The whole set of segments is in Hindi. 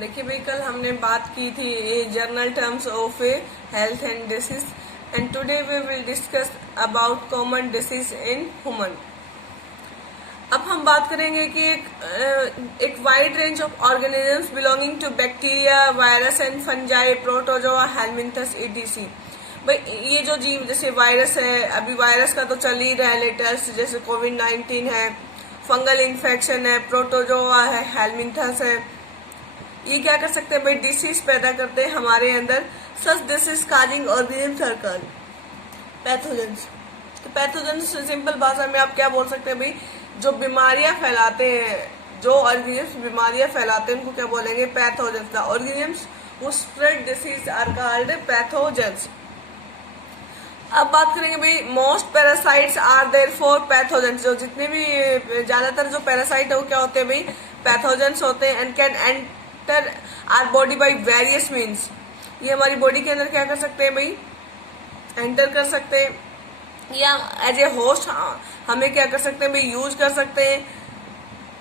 देखिए भाई, कल हमने बात की थी general terms of health and disease, and today we will discuss about common disease in human. अब हम बात करेंगे कि एक wide range of organisms belonging to bacteria, virus and fungi, protozoa, helminths etc. भाई ये जो जीव जैसे वायरस है, अभी वायरस का तो चल ही रहा है लेटेस्ट, जैसे कोविड-19 है, फंगल इन्फेक्शन है, प्रोटोजोआ है, हेलमिंथस है। ये क्या कर सकते हैं भाई, डिसीज पैदा करते हैं हमारे अंदर। Such disease causing organisms are called pathogens. तो पैथोजेंस सिंपल भाषा में आप क्या बोल सकते हैं भाई, जो बीमारियां फैलाते हैं, जो ऑर्गेनिज्म्स बीमारियां फैलाते हैं उनको क्या बोलेंगे, pathogens. The organisms who spread disease are called pathogens. अब बात करेंगे भाई, most parasites are there for pathogens. जो जितने भी ज्यादातर जो पैरासाइट है वो क्या होते हैं भाई, पैथोजेंस होते हैं। And can enter our body by various means. ये हमारी बॉडी के अंदर क्या कर सकते हैं भाई, एंटर कर सकते हैं, या एज ए होस्ट हमें क्या कर सकते हैं भाई, यूज कर सकते हैं,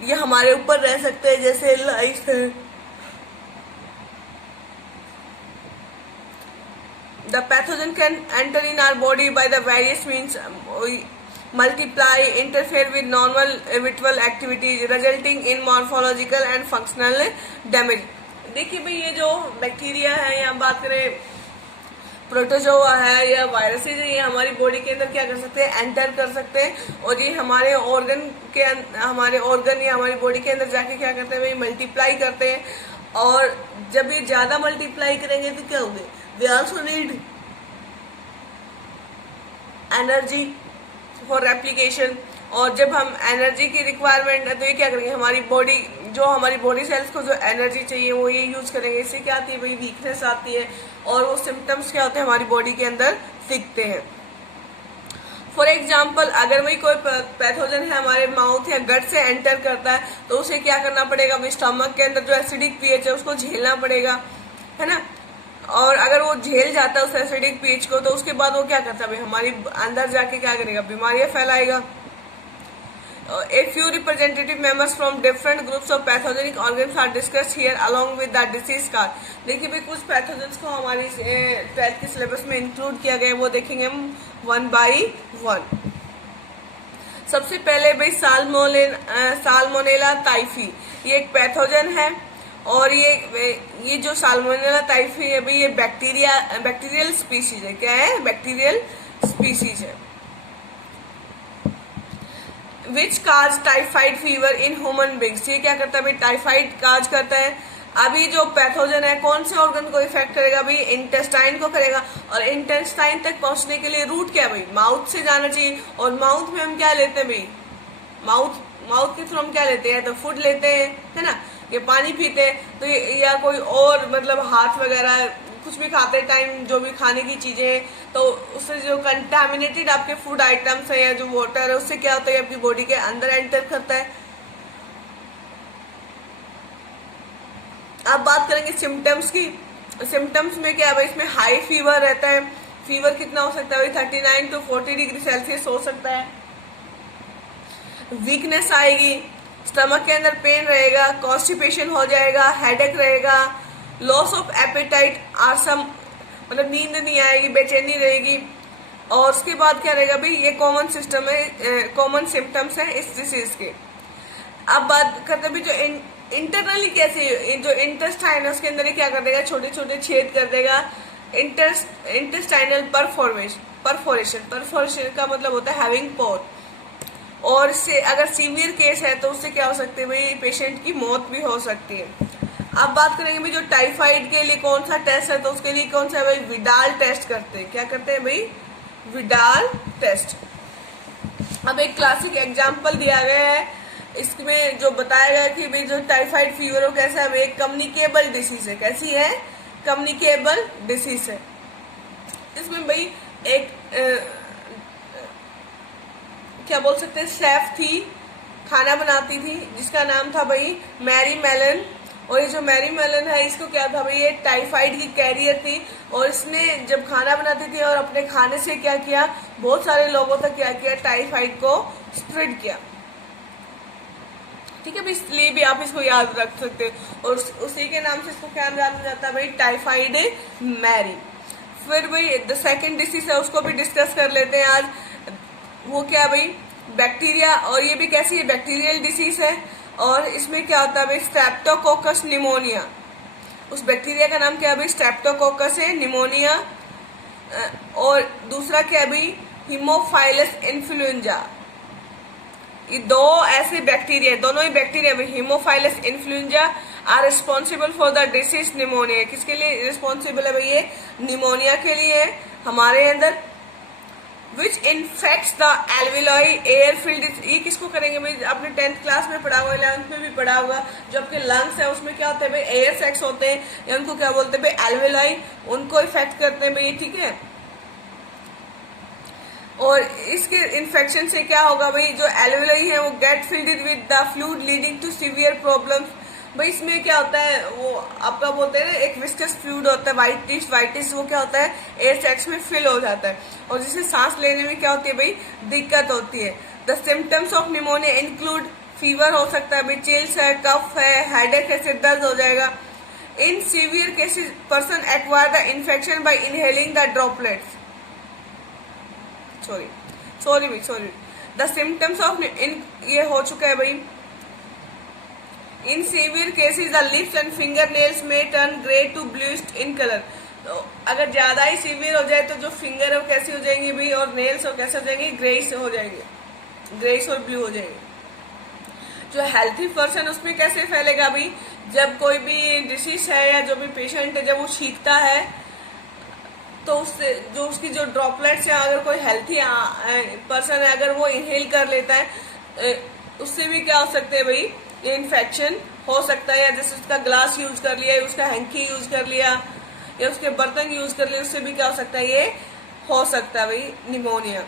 ये हमारे ऊपर रह सकते हैं, जैसे लाइफ है। The pathogen can enter in our body by the various means, multiply, interfere with normal vital activities, resulting in morphological and functional damage. देखिए भाई, ये जो बैक्टीरिया है या बात करें प्रोटोजोआ है या वायरसेज है, ये हमारी बॉडी के अंदर क्या कर सकते हैं, एंटर कर सकते हैं, और ये हमारे ऑर्गन या हमारी बॉडी के अंदर जाके क्या करते हैं भाई, मल्टीप्लाई करते हैं। और जब ये ज्यादा मल्टीप्लाई करेंगे तो क्या होंगे, they also need energy for replication। और जब हम एनर्जी की रिक्वायरमेंट है तो ये क्या करेंगे, हमारी बॉडी सेल्स को जो एनर्जी चाहिए वो ये यूज करेंगे। इससे क्या आती है भाई, वीकनेस आती है, और वो सिम्टम्स क्या होते हैं हमारी बॉडी के अंदर दिखते हैं। फॉर एग्जाम्पल, अगर भाई कोई पैथोजन है हमारे माउथ या गट से एंटर करता है तो उसे क्या करना पड़ेगा भाई, स्टमक के अंदर जो एसिडिक पीएच है उसको झेलना पड़ेगा, है ना। और अगर वो झेल जाता है उस एसिडिक पीएच को, तो उसके बाद वो क्या करता है भाई, हमारी अंदर जाके क्या करेगा, बीमारियां फैलाएगा। A few representative members from different groups of pathogenic organisms are discussed here along with the disease cause। देखिए भाई, कुछ पैथोजेंस को हमारी 12th के सिलेबस में इंक्लूड किया गया है, वो देखेंगे हम वन बाई वन। सबसे पहले भाई साल्मोनेला टाइफी, ये एक पैथोजन है, और ये जो साल्मोनेला टाइफी है भाई, ये बैक्टीरियल स्पीसीज है। क्या है, बैक्टीरियल स्पीसीज है। Which cause typhoid fever in human beings. ये क्या करता है भाई, टाइफाइड काज करता है। अभी जो पैथोजन है कौन से ऑर्गन को इफेक्ट करेगा भाई, इंटेस्टाइन को करेगा। और इंटेस्टाइन तक पहुंचने के लिए रूट क्या भाई, माउथ से जाना चाहिए। और माउथ में हम क्या लेते हैं भाई, माउथ के थ्रू हम क्या लेते हैं, तो फूड लेते हैं, है ना, ये पानी पीते हैं, तो या कोई और मतलब हाथ वगैरह कुछ भी खाते टाइम, जो भी खाने की चीजें हैं, तो उससे जो कंटामिनेटेड आपके फूड आइटम्स है या जो वाटर है, उससे क्या होता है, आपकी बॉडी के अंदर एंटर करता है। अब बात करेंगे सिम्टम्स की। सिम्टम्स में क्या है भाई, इसमें हाई फीवर रहता है। फीवर कितना हो सकता है भाई, 39 to 40 डिग्री सेल्सियस हो सकता है। वीकनेस आएगी, स्टमक के अंदर पेन रहेगा, कॉन्स्टिपेशन हो जाएगा, हेडेक रहेगा, लॉस ऑफ एपेटाइट, आसम मतलब नींद नहीं आएगी, बेचैनी रहेगी। और उसके बाद क्या रहेगा भाई, ये कॉमन कॉमन सिम्टम्स है इस डिसीज के। अब बात करते हैं जो इंटरनली कैसे, जो इंटेस्टाइन है उसके अंदर क्या कर देगा, छोटे छोटे छेद कर देगा। इंटेस्टाइनल परफोरेशन का मतलब होता है हैविंग पोर। और इससे अगर सीवियर केस है तो उससे क्या हो सकती है भाई, पेशेंट की मौत भी हो सकती है। अब बात करेंगे भाई, जो टाइफाइड के लिए कौन सा टेस्ट है, तो उसके लिए कौन सा है भाई, विडाल टेस्ट करते हैं। क्या करते हैं भाई, विडाल टेस्ट। अब एक क्लासिक एग्जांपल दिया गया है, इसमें जो बताया गया कि भाई जो टाइफाइड फीवर हो कैसा है, एक कम्युनिकेबल डिसीज है। कैसी है, कम्युनिकेबल डिसीज है। इसमें भाई एक क्या बोल सकते हैं, शेफ थी, खाना बनाती थी, जिसका नाम था भाई मैरी मेलन। और ये जो मैरी मेलन है, इसको क्या था भाई, ये टाइफाइड की कैरियर थी। और इसने जब खाना बनाती थी और अपने खाने से क्या किया, बहुत सारे लोगों तक क्या किया, टाइफाइड को स्प्रेड किया। ठीक है भाई, इसलिए भी आप इसको याद रख सकते हो। और उसी के नाम से इसको क्या जाना जाता है भाई, टाइफाइड मैरी। फिर भाई द सेकेंड डिसीज है, उसको भी डिस्कस कर लेते हैं आज। वो क्या भाई, बैक्टीरिया, और ये भी कैसी है, बैक्टीरियल डिसीज है। और इसमें क्या होता है भाई, स्ट्रेप्टोकोकस निमोनिया। उस बैक्टीरिया का नाम क्या है भाई, स्ट्रेप्टोकोकस है निमोनिया। और दूसरा क्या है भाई, हीमोफाइलस इन्फ्लुएंजा। ये दो ऐसे बैक्टीरिया, दोनों ही बैक्टीरिया भाई, haemophilus influenza are responsible for the disease pneumonia. किसके लिए रिस्पॉन्सिबल है भाई, ये निमोनिया के लिए है हमारे अंदर। Which infects the alveoli air field. ये किसको करेंगे भाई, आपने 10th क्लास में पढ़ा होगा, 11th में भी पढ़ा होगा। जो आपके लंग्स है उसमें क्या होता है भाई, एयर सैक्स होते हैं, या उनको क्या बोलते हैं भाई, एल्वियोलाई, उनको इफेक्ट करते हैं भाई, ठीक है। और इसके इन्फेक्शन से क्या होगा भाई, जो एल्वियोलाई है वो get filled with the fluid leading to severe problems. भाई इसमें क्या होता है, वो आपका बोलते हैं एक विस्कस फ्लूइड होता है, वाइटिश, वो क्या होता है, एयर सैक्स में फिल हो जाता है, और जिससे सांस लेने में क्या होती है भाई, दिक्कत होती है। The symptoms of pneumonia include fever हो सकता है भाई, चिल्स है, कफ है, हेडेक है, सिर दर्द हो जाएगा। In severe cases person acquire the infection by inhaling the droplets. Sorry the symptoms of, ये हो चुका है भाई। In severe cases the lips and finger nails में turn grey to bluish in colour. तो अगर ज्यादा ही सीवियर हो जाए तो जो फिंगर है वो कैसी हो जाएंगी भाई, और नेल्स और कैसे हो जाएंगे, ग्रेइश हो जाएंगे, ग्रेइश और ब्लू हो जाएंगे। जो हेल्थी पर्सन उसमें कैसे फैलेगा भाई, जब कोई भी डिसीज है या जो भी पेशेंट है, जब वो छींकता है तो उससे जो उसकी जो ड्रॉपलेट्स है, अगर कोई हेल्थी पर्सन है अगर वो इनहेल कर लेता है, उससे भी क्या हो सकते हैं भाई, ये इन्फेक्शन हो सकता है। या जैसे उसका ग्लास यूज कर लिया, उसका हैंकी यूज कर लिया, या उसके बर्तन यूज कर लिए, उससे भी क्या हो सकता है, ये हो सकता है भाई निमोनिया।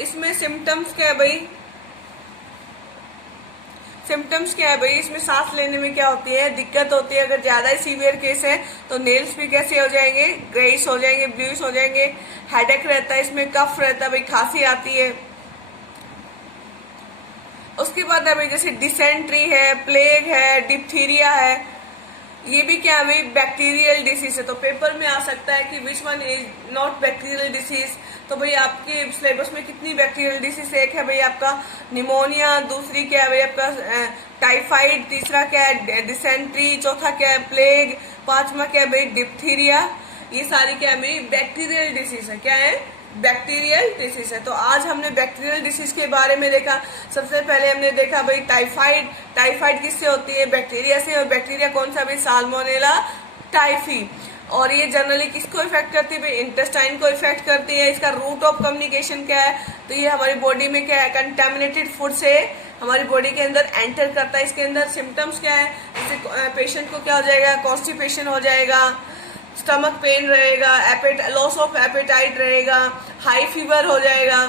इसमें सिम्टम्स क्या है भाई, सिम्टम्स क्या है भाई, इसमें सांस लेने में क्या होती है, दिक्कत होती है। अगर ज्यादा ही सीवियर केस है तो नेल्स भी कैसे हो जाएंगे, ग्रेइश हो जाएंगे, ब्लूइश हो जाएंगे। हेडेक रहता है, इसमें कफ रहता है भाई, खांसी आती है। उसके बाद है भाई जैसे डिसेंट्री है, प्लेग है, डिप्थीरिया है, ये भी क्या है भाई, बैक्टीरियल डिसीज है। तो पेपर में आ सकता है कि which one is not bacterial disease. तो भाई आपके सिलेबस में कितनी बैक्टीरियल डिसीज, एक है भाई आपका निमोनिया, दूसरी क्या है भाई आपका टाइफाइड, तीसरा क्या है डिसेंट्री, चौथा क्या है प्लेग, पांचवा क्या है भाई डिप्थीरिया। ये सारी क्या है भाई बैक्टीरियल डिसीज है, क्या है, बैक्टीरियल डिसीज है। तो आज हमने बैक्टीरियल डिसीज के बारे में देखा। सबसे पहले हमने देखा भाई टाइफाइड किससे होती है, बैक्टीरिया से। और बैक्टीरिया कौन सा भाई, साल्मोनेला टाइफी। और ये जनरली किसको इफेक्ट करती है भाई, इंटेस्टाइन को इफेक्ट करती है। इसका रूट ऑफ कम्युनिकेशन क्या है, तो ये हमारी बॉडी में क्या है, कंटेमिनेटेड फूड से हमारी बॉडी के अंदर एंटर करता है। इसके अंदर सिम्टम्स क्या है, जैसे पेशेंट को क्या हो जाएगा, कॉन्स्टिपेशन हो जाएगा, स्टमक पेन रहेगा, लॉस ऑफ एपेटाइट रहेगा, हाई फीवर हो जाएगा।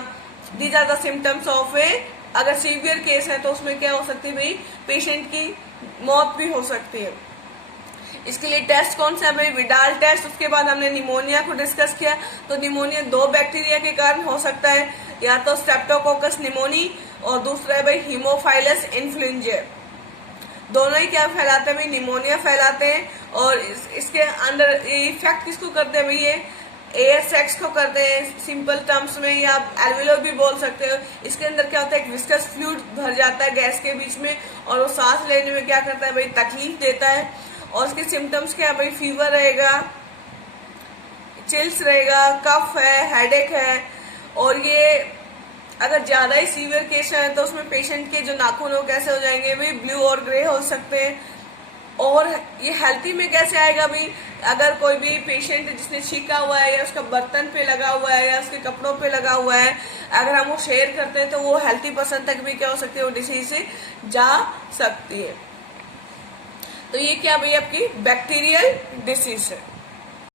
These are the symptoms of a, अगर सीवियर केस है तो उसमें क्या हो सकती है भाई, पेशेंट की मौत भी हो सकती है। इसके लिए टेस्ट कौन सा है भाई, विडाल टेस्ट। उसके बाद हमने निमोनिया को डिस्कस किया। तो निमोनिया दो बैक्टीरिया के कारण हो सकता है, या तो स्ट्रेप्टोकोकस निमोनी और दूसरा है भाई हीमोफाइलस इन्फ्लुएंजा। दोनों ही क्या फैलाते हैं भाई, निमोनिया फैलाते हैं। और इसके अंदर इफेक्ट किसको करते हैं भाई, ये एयर सैक्स को करते हैं सिंपल टर्म्स में, या आप एल्वियोलाई भी बोल सकते हो। इसके अंदर क्या होता है, एक विस्कस फ्लूइड भर जाता है गैस के बीच में, और वो सांस लेने में क्या करता है भाई, तकलीफ देता है। और इसके सिम्टम्स क्या है भाई, फीवर रहेगा, चिल्स रहेगा, कफ है, हेडेक है। और ये अगर ज्यादा ही सीवियर केस है तो उसमें पेशेंट के जो नाखून हो कैसे हो जाएंगे भाई, ब्लू और ग्रे हो सकते हैं। और ये हेल्थी में कैसे आएगा भाई, अगर कोई भी पेशेंट जिसने छींका हुआ है, या उसका बर्तन पे लगा हुआ है, या उसके कपड़ों पे लगा हुआ है, अगर हम वो शेयर करते हैं तो वो हेल्थी पर्सन तक भी क्या हो सकती है, वो डिसीज से जा सकती है। तो ये क्या भाई आपकी बैक्टीरियल डिसीज है।